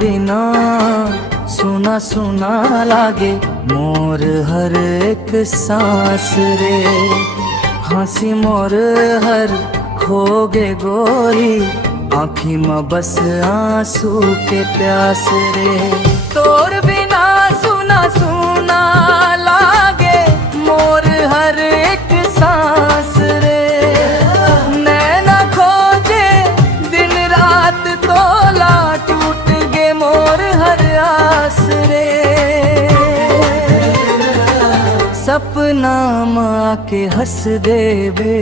बिना सुना सुना लागे मोर हर एक सांस रे। हंसी मोर हर खोगे गोरी, आँखी में बस आंसू के प्यास रे। तोर बिना सुना सुना लागे मोर हर एक सांस रे। नैना खोजे दिन रात तोला, टूट गे मोर हर आस रे। सपना माँ के हंस देवे,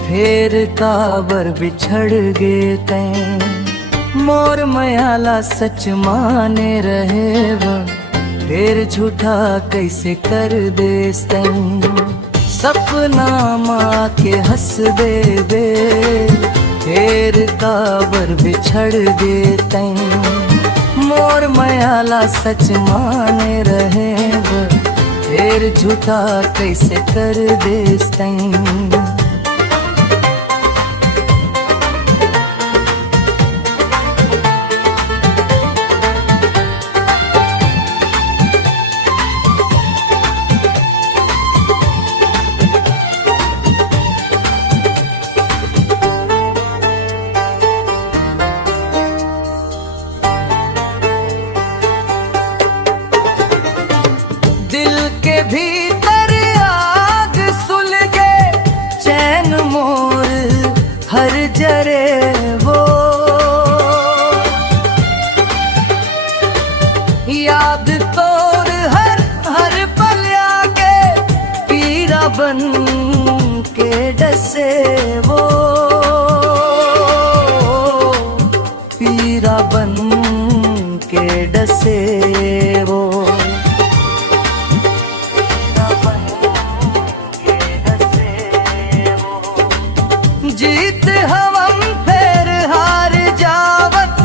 फेर काबर बिछड़ गे तैं। मोर मयाला सच माने रहे वो, फिर झूठा कैसे कर देस तैं। सपना माँ के हंस देवे, फिर काबर बिछड़ गे तैं। मोर मयाला सच माने रहे वो, फिर झूठा कैसे कर देस तैं। दिल के भीतर आग सुलगे, चैन मोर हर जरे वो। याद तोर हर हर पल आके, पीरा बन के डसे वो। पीरा बन के डसे वो। जीत हम फिर हार जावत,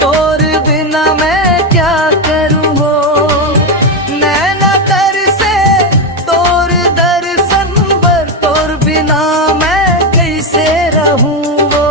तोर बिना मैं क्या करूं हो। नैना तर से तोर दर्शन पर, तोर बिना मैं कैसे रहूं वो।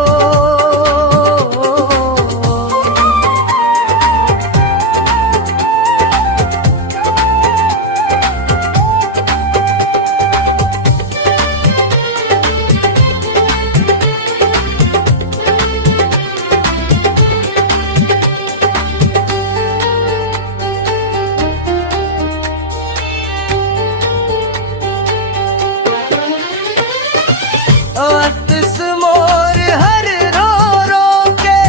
अतस मोर हर रो रो के,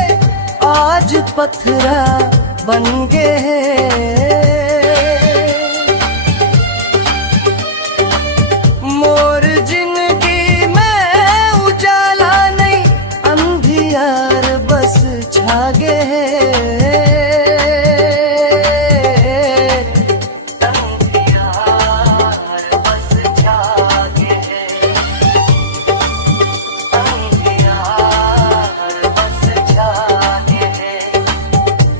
आज पत्थरा बन गए। मोर जिंदगी में उजाला नहीं, अंधियार बस छा गए।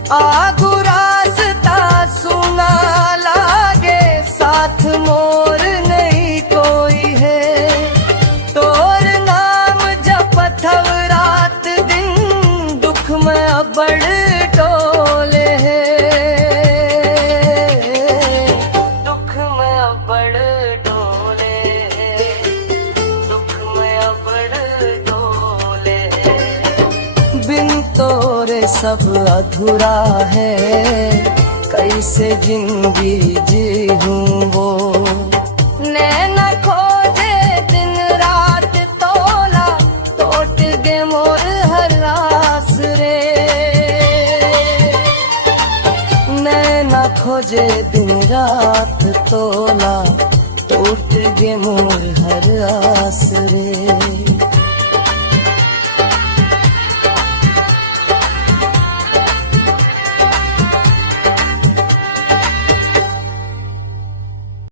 आगू रास्ता सुना लागे, साथ मोर नहीं कोई है। तोर नाम जपथव रात दिन, दुख में अबड़ टोले है। दुख में अबड़ टोले है। दुख में अबड़ टोले है। बिन तोरे सब अधूरा है, कैसे जिंदगी जी हूँ वो। नैना खोजे दिन रात तोला, टूट गे मोर हर आस रे। नैना खोजे दिन रात तोला, टूट गे मोर हर आस रे।